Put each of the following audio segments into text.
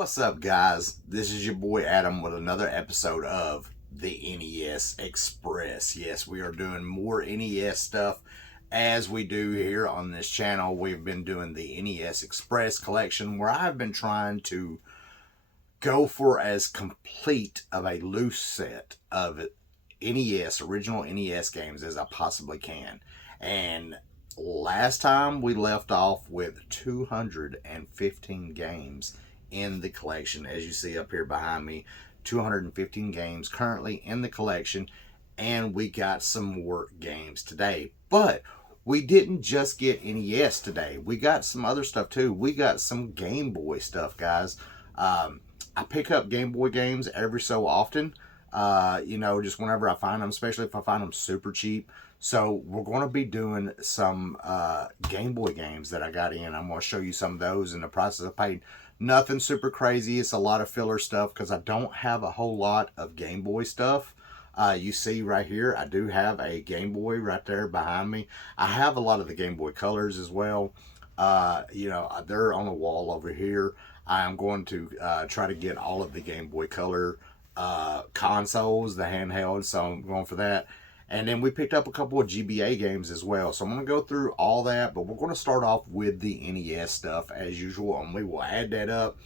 What's up, guys? This is your boy Adam with another episode of the NES Express. Yes, we are doing more NES stuff as we do here on this channel. We've been doing the NES Express collection, where I've been trying to go for as complete of a loose set of original NES games as I possibly can. And last time we left off with 215 games in the collection. As you see up here behind me, 215 games currently in the collection, and we got some more games today. But we didn't just get NES today. We got some other stuff too. We got some Game Boy stuff, guys. I pick up Game Boy games every so often, just whenever I find them, especially if I find them super cheap. So we're going to be doing some Game Boy games that I got in. I'm going to show you some of those and the prices I paid. Nothing super crazy. It's a lot of filler stuff because I don't have a whole lot of Game Boy stuff. You see right here, I do have a Game Boy right there behind me. I have a lot of the Game Boy Colors as well. They're on the wall over here. I am going to try to get all of the Game Boy Color consoles, the handheld, so I'm going for that. And then we picked up a couple of GBA games as well. So I'm going to go through all that, but we're going to start off with the NES stuff as usual, and we will add that up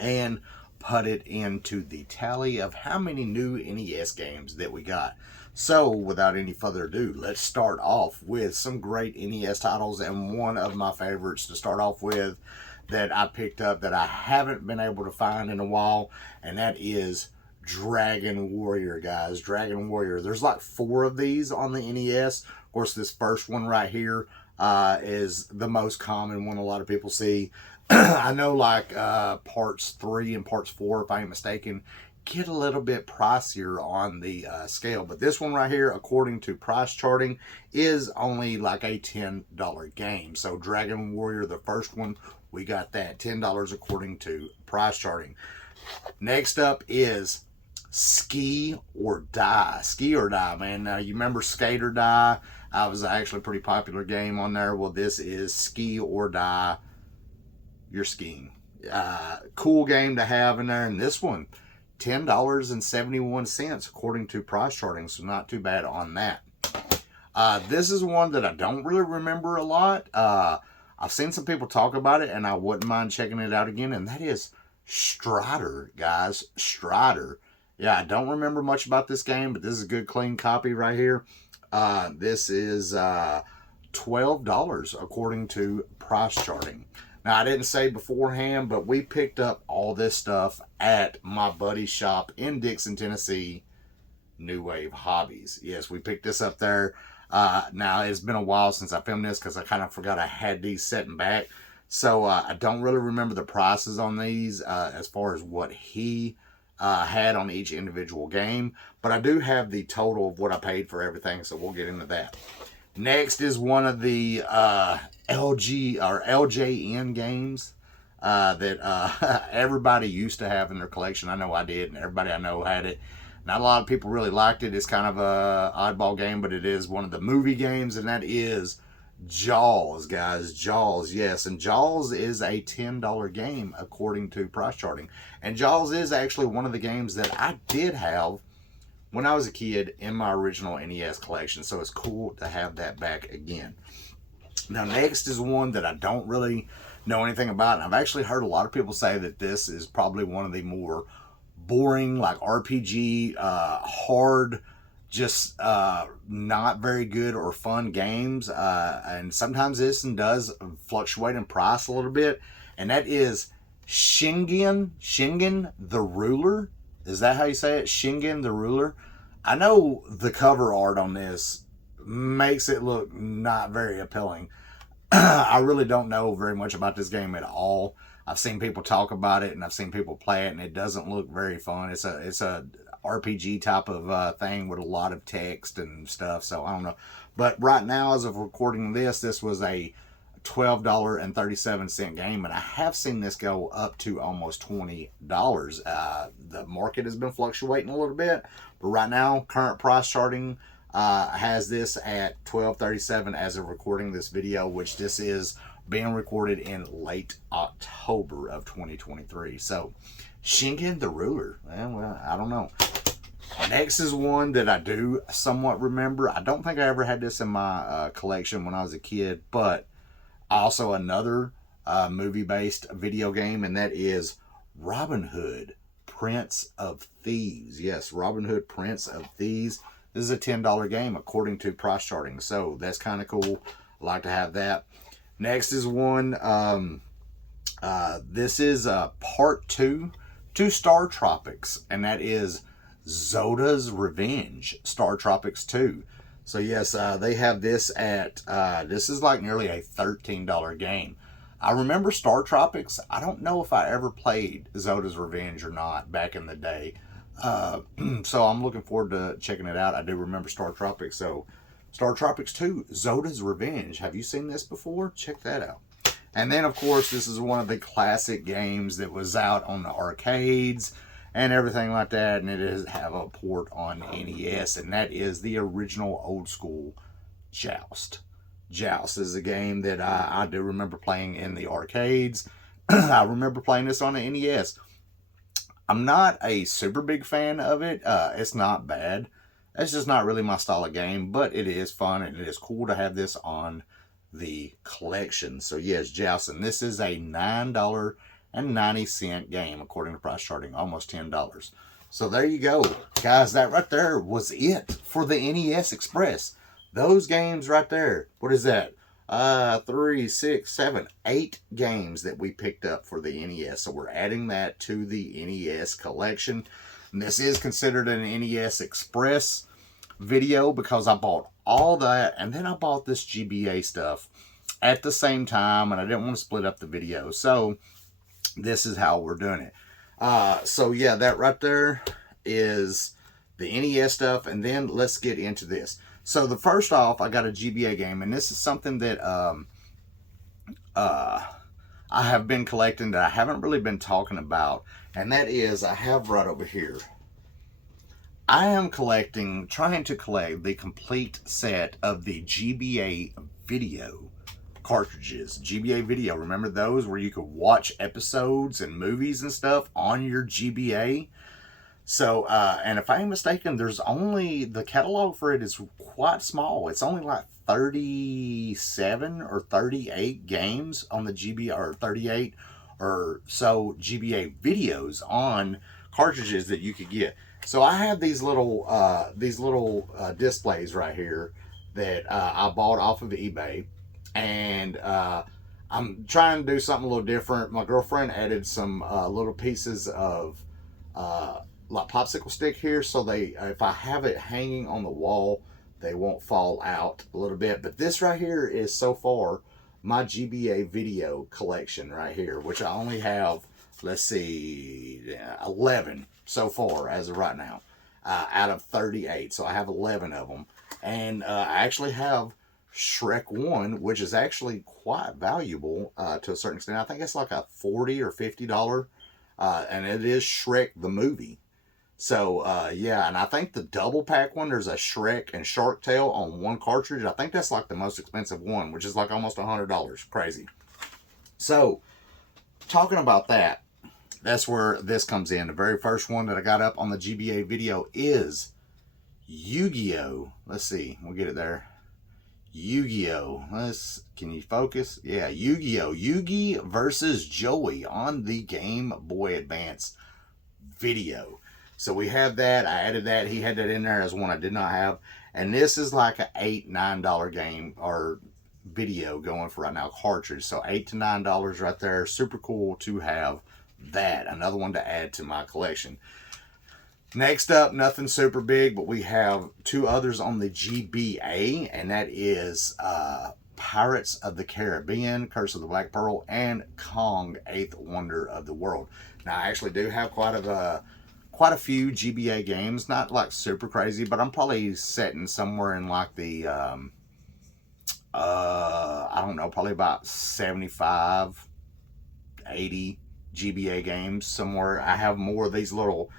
and put it into the tally of how many new NES games that we got. So without any further ado, let's start off with some great NES titles, and one of my favorites to start off with that I picked up that I haven't been able to find in a while, and that is Dragon Warrior, guys. Dragon Warrior. There's like 4 of these on the NES. Of course, this first one right here is the most common one a lot of people see. I know like parts 3 and parts 4, if I ain't mistaken, get a little bit pricier on the scale. But this one right here, according to price charting, is only like a $10 game. So Dragon Warrior, the first one, we got that $10 according to price charting. Next up is Ski or Die. Ski or Die, man. Now, you remember Skate or Die? That was actually a pretty popular game on there. Well, this is Ski or Die. You're skiing. Cool game to have in there. And this one, $10.71 according to price charting. So not too bad on that. This is one that I don't really remember a lot. I've seen some people talk about it, and I wouldn't mind checking it out again. And that is Strider, guys. Strider. Yeah, I don't remember much about this game, but this is a good, clean copy right here. This is $12 according to price charting. Now, I didn't say beforehand, but we picked up all this stuff at my buddy's shop in Dixon, Tennessee, New Wave Hobbies. Yes, we picked this up there. Now, it's been a while since I filmed this because I kind of forgot I had these sitting back. So, I don't really remember the prices on these as far as what he had on each individual game. But I do have the total of what I paid for everything, so we'll get into that. Next is one of the LJN games that everybody used to have in their collection. I know I did, and everybody I know had it. Not a lot of people really liked it. It's kind of a oddball game, but it is one of the movie games, and that is Jaws, guys. Jaws, yes. And Jaws is a $10 game according to price charting. And Jaws is actually one of the games that I did have when I was a kid in my original NES collection. So it's cool to have that back again. Now, next is one that I don't really know anything about. And I've actually heard a lot of people say that this is probably one of the more boring, like RPG, hard, just not very good or fun games. And sometimes this one does fluctuate in price a little bit. And that is Shingen the Ruler. Is that how you say it? Shingen the Ruler. I know the cover art on this makes it look not very appealing. I really don't know very much about this game at all. I've seen people talk about it, and I've seen people play it, and it doesn't look very fun. It's a RPG type of thing with a lot of text and stuff, so I don't know. But right now, as of recording this was a $12.37 game, and I have seen this go up to almost $20. The market has been fluctuating a little bit, but right now, current price charting, has this at 12:37 as of recording this video, which this is being recorded in late October of 2023. So, Shingen the Ruler. Well, I don't know. Next is one that I do somewhat remember. I don't think I ever had this in my collection when I was a kid, but also another movie-based video game, and that is Robin Hood, Prince of Thieves. Yes, Robin Hood, Prince of Thieves. This is a $10 game according to price charting, so that's kind of cool. I like to have that. Next is one, this is part 2 to Star Tropics, and that is Zoda's Revenge, Star Tropics 2. So yes, they have this at, this is like nearly a $13 game. I remember Star Tropics. I don't know if I ever played Zoda's Revenge or not back in the day. So I'm looking forward to checking it out. I do remember Star Tropics. So Star Tropics 2, Zoda's Revenge. Have you seen this before? Check that out. And then, of course, this is one of the classic games that was out on the arcades and everything like that, and it does have a port on NES, and that is the original old school Joust. Joust is a game that I do remember playing in the arcades. I remember playing this on the NES. I'm not a super big fan of it. It's not bad. It's just not really my style of game, but it is fun, and it is cool to have this on the collection. So yes, Joust, and this is a $9.90 game according to price charting, almost $10. So there you go, guys. That right there was it for the NES Express. Those games right there. What is that? 3, 6, 7, 8 games that we picked up for the NES. So we're adding that to the NES collection. And this is considered an NES Express video because I bought all that and then I bought this GBA stuff at the same time, and I didn't want to split up the video. So this is how we're doing it. So yeah, that right there is the NES stuff, and then let's get into this. So the first off, I got a GBA game, and this is something that I have been collecting that I haven't really been talking about, and that is, I have right over here. I am trying to collect the complete set of the GBA video cartridges. GBA video, remember those where you could watch episodes and movies and stuff on your GBA? So, and if I ain't mistaken, there's only, the catalog for it is quite small. It's only like 37 or 38 games on the GBA, or 38 or so GBA videos on cartridges that you could get. So I have these little displays right here that I bought off of eBay, and I'm trying to do something a little different. My girlfriend added some little pieces of like popsicle stick here, so they, if I have it hanging on the wall, they won't fall out a little bit. But this right here is so far my GBA video collection right here, which I only have, let's see, 11 so far as of right now, out of 38. So I have 11 of them, and I actually have Shrek 1, which is actually quite valuable to a certain extent. I think it's like a $40 or $50, and it is Shrek the movie. So, yeah, and I think the double pack one, there's a Shrek and Shark Tale on one cartridge. I think that's like the most expensive one, which is like almost $100. Crazy. So, talking about that, that's where this comes in. The very first one that I got up on the GBA video is Yu-Gi-Oh! Let's see, we'll get it there. Yu-Gi-Oh! Can you focus? Yeah, Yu-Gi-Oh! Yugi versus Joey on the Game Boy Advance video. So we have that. I added that. He had that in there as one I did not have. And this is like an $8, $9 game or video going for right now, cartridge. So $8 to $9 right there. Super cool to have that. Another one to add to my collection. Next up, nothing super big, but we have two others on the GBA, and that is Pirates of the Caribbean, Curse of the Black Pearl, and Kong, Eighth Wonder of the World. Now, I actually do have quite a few GBA games, not like super crazy, but I'm probably sitting somewhere in like the, I don't know, probably about 75, 80 GBA games somewhere. I have more of these little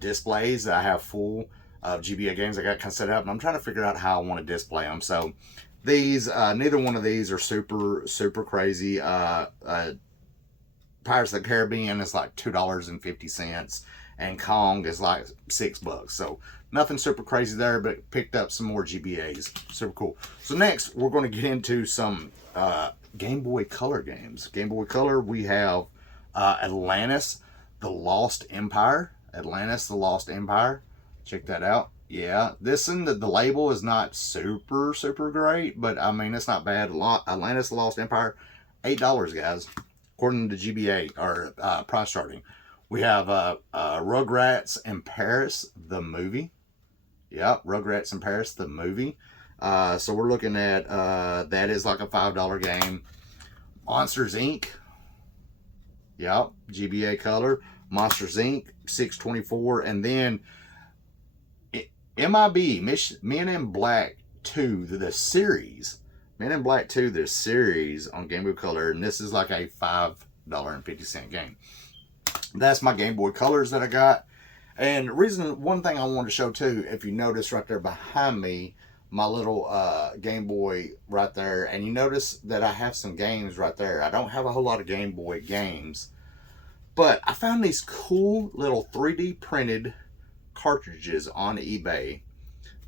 displays that I have full of GBA games I got kind of set up, and I'm trying to figure out how I want to display them. So these, neither one of these are super crazy. Pirates of the Caribbean is like $2.50, and Kong is like $6. So nothing super crazy there, but picked up some more GBAs. Super cool. So next, we're going to get into some Game Boy Color games. Game Boy Color, we have Atlantis, the Lost Empire. Atlantis, the Lost Empire. Check that out. Yeah, this one, the label is not super great, but I mean, it's not bad. Atlantis, the Lost Empire, $8, guys, according to GBA, or price starting. We have Rugrats in Paris, the movie. Yep, Rugrats in Paris, the movie. So we're looking at, that is like a $5 game. Monsters Inc. Yep, GBA Color. Monsters Inc. $6.24. And then MIB, Men in Black 2, the series. Men in Black 2, the series on Game Boy Color. And this is like a $5.50 game. That's my Game Boy Colors that I got. And one thing I wanted to show too, if you notice right there behind me, my little Game Boy right there, and you notice that I have some games right there. I don't have a whole lot of Game Boy games, but I found these cool little 3D printed cartridges on eBay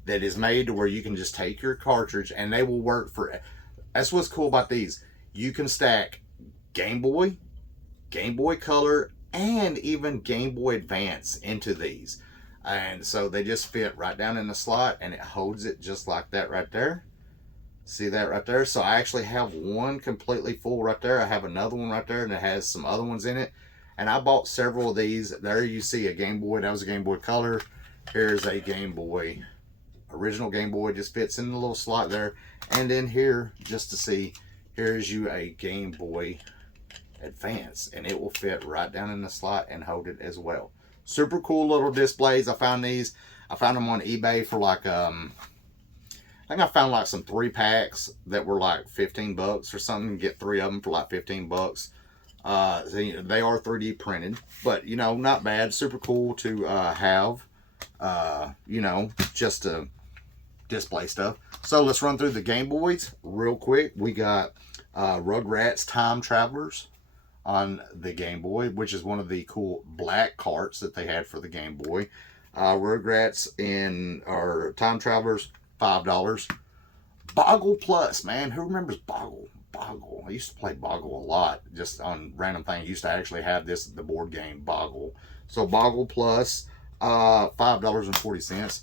that is made to where you can just take your cartridge and they will work for. That's what's cool about these. You can stack Game Boy, Game Boy Color, and even Game Boy Advance into these. And so they just fit right down in the slot, and it holds it just like that right there. See that right there? So I actually have one completely full right there. I have another one right there, and it has some other ones in it. And I bought several of these. There you see a Game Boy. That was a Game Boy Color. Here's a Game Boy. Original Game Boy, just fits in the little slot there. And then here, just to see, here's you a Game Boy Advance, and it will fit right down in the slot and hold it as well. Super cool little displays. I found these. I found them on eBay for like I think I found like some 3-packs that were like $15 or something. Get 3 of them for like $15. They are 3D printed, but you know, not bad. Super cool to have. You know, just to display stuff. So let's run through the Game Boys real quick. We got Rugrats Time Travelers on the Game Boy, which is one of the cool black carts that they had for the Game Boy. Rugrats or Time Travelers, $5. Boggle Plus, man, who remembers Boggle? Boggle. I used to play Boggle a lot, just on random things. I used to actually have the board game Boggle. So Boggle Plus, $5.40.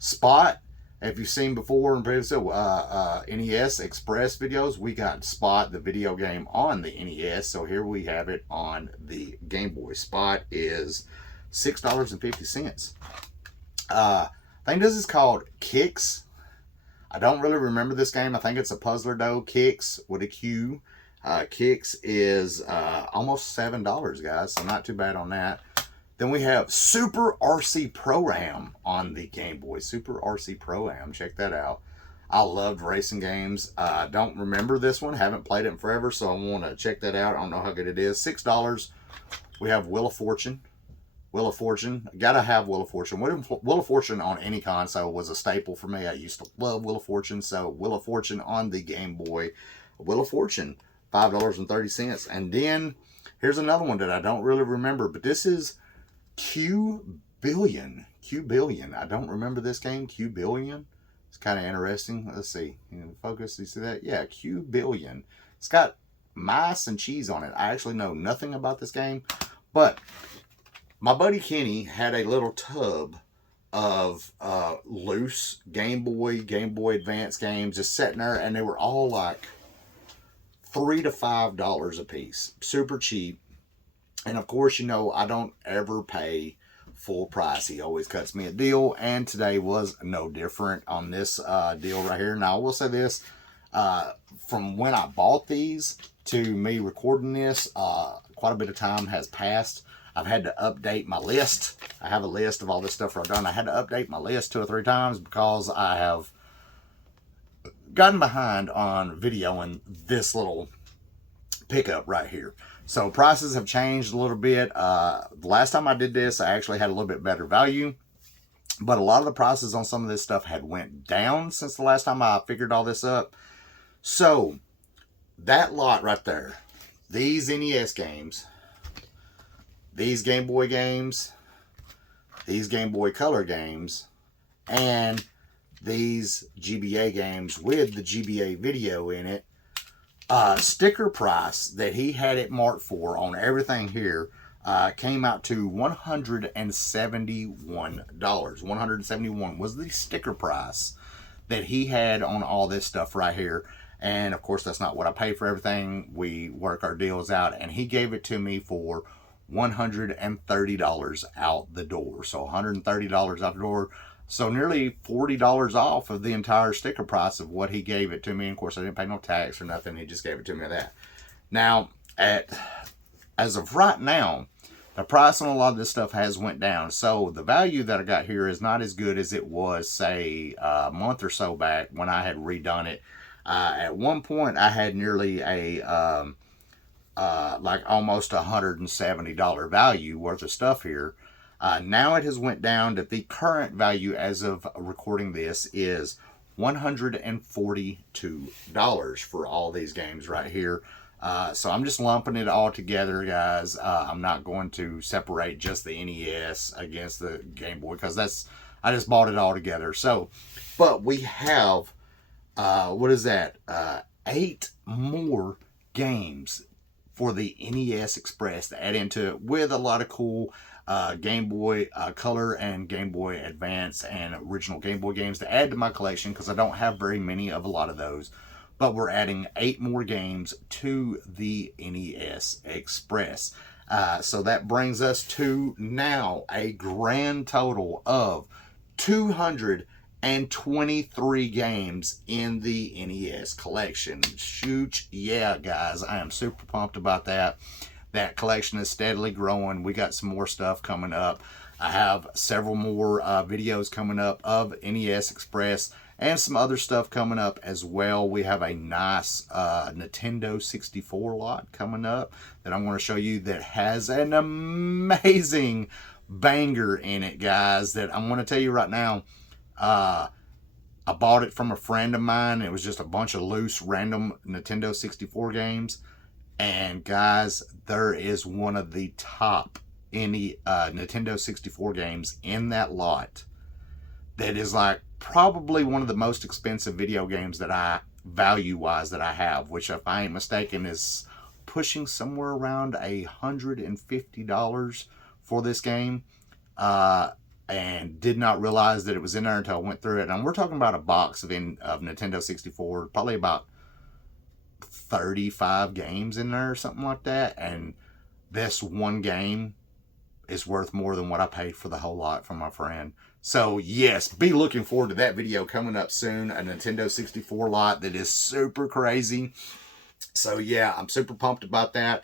Spot. If you've seen before in previous NES Express videos, we got Spot, the video game, on the NES. So here we have it on the Game Boy. Spot is $6.50. I think this is called Kicks. I don't really remember this game. I think it's a puzzler though. Kicks with a Q. Kicks is almost $7, guys. So not too bad on that. Then we have Super RC Pro-Am on the Game Boy. Super RC Pro-Am. Check that out. I loved racing games. I don't remember this one. Haven't played it in forever, so I want to check that out. I don't know how good it is. $6. We have Wheel of Fortune. Wheel of Fortune. Gotta have Wheel of Fortune. Wheel of Fortune on any console was a staple for me. I used to love Wheel of Fortune. So Wheel of Fortune on the Game Boy. Wheel of Fortune. $5.30. And then here's another one that I don't really remember, but this is Q Billion. I don't remember this game. Q Billion. It's kind of interesting. Let's see. Focus. You see that? Yeah, Q Billion. It's got mice and cheese on it. I actually know nothing about this game, but my buddy Kenny had a little tub of loose Game Boy Advance games just sitting there, and they were all like $3 to $5 a piece. Super cheap. And of course, you know, I don't ever pay full price. He always cuts me a deal, and today was no different on this deal right here. Now, I will say this, from when I bought these to me recording this, quite a bit of time has passed. I've had to update my list. I have a list of all this stuff I've done. I had to update my list 2 or 3 times because I have gotten behind on videoing this little pickup right here. So prices have changed a little bit. The last time I did this, I actually had a little bit better value. But a lot of the prices on some of this stuff had went down since the last time I figured all this up. So that lot right there, these NES games, these Game Boy games, these Game Boy Color games, and these GBA games with the GBA video in it, sticker price that he had it marked for on everything here came out to $171. $171 was the sticker price that he had on all this stuff right here. And of course, that's not what I pay for everything. We work our deals out, and he gave it to me for $130 out the door. So $130 out the door. So nearly $40 off of the entire sticker price of what he gave it to me. And of course, I didn't pay no tax or nothing. He just gave it to me at that. Now, as of right now, the price on a lot of this stuff has went down. So the value that I got here is not as good as it was, say, a month or so back when I had redone it. At one point, I had nearly a like almost $170 value worth of stuff here. Now it has went down to the current value as of recording this is $142 for all these games right here. So I'm just lumping it all together, guys. I'm not going to separate just the NES against the Game Boy because I just bought it all together. So, but we have, what is that? 8 more games for the NES Express to add into it with a lot of cool Game Boy Color and Game Boy Advance and original Game Boy games to add to my collection because I don't have very many of a lot of those. But we're adding 8 more games to the NES Express. So that brings us to now a grand total of 223 games in the NES collection. Shoot, yeah, guys, I am super pumped about that. That collection is steadily growing. We got some more stuff coming up. I have several more videos coming up of NES Express and some other stuff coming up as well. We have a nice Nintendo 64 lot coming up that I'm going to show you that has an amazing banger in it, guys, that I'm going to tell you right now. I bought it from a friend of mine. It was just a bunch of loose, random Nintendo 64 games. And guys, there is one of the top Nintendo 64 games in that lot that is like probably one of the most expensive video games that I, value-wise, that I have, which if I ain't mistaken is pushing somewhere around $150 for this game. And did not realize that it was in there until I went through it. And we're talking about a box of Nintendo 64, probably about 35 games in there or something like that. And this one game is worth more than what I paid for the whole lot from my friend. So yes, be looking forward to that video coming up soon. A Nintendo 64 lot that is super crazy. So yeah, I'm super pumped about that.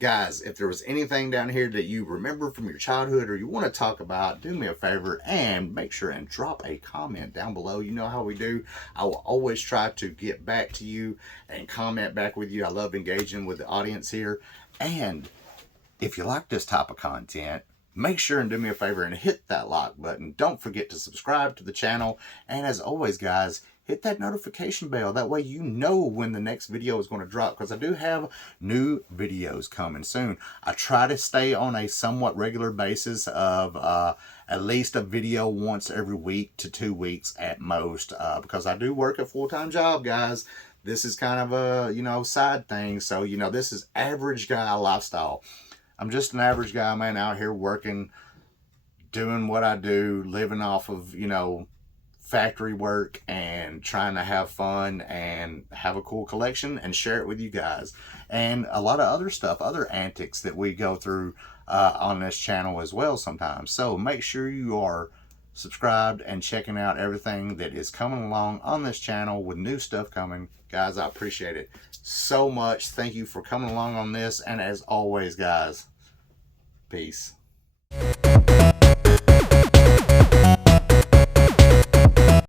Guys, if there was anything down here that you remember from your childhood or you want to talk about, do me a favor and make sure and drop a comment down below. You know how we do. I will always try to get back to you and comment back with you. I love engaging with the audience here. And if you like this type of content, make sure and do me a favor and hit that like button. Don't forget to subscribe to the channel. And as always, guys, hit that notification bell. That way you know when the next video is going to drop, because I do have new videos coming soon. I try to stay on a somewhat regular basis of at least a video once every week to 2 weeks at most, because I do work a full-time job, guys. This is kind of a, side thing. So, this is average guy lifestyle. I'm just an average guy, man, out here working, doing what I do, living off of, factory work and trying to have fun and have a cool collection and share it with you guys. And a lot of other stuff, other antics that we go through on this channel as well sometimes. So make sure you are subscribed and checking out everything that is coming along on this channel with new stuff coming. Guys, I appreciate it so much. Thank you for coming along on this. And as always, guys, peace.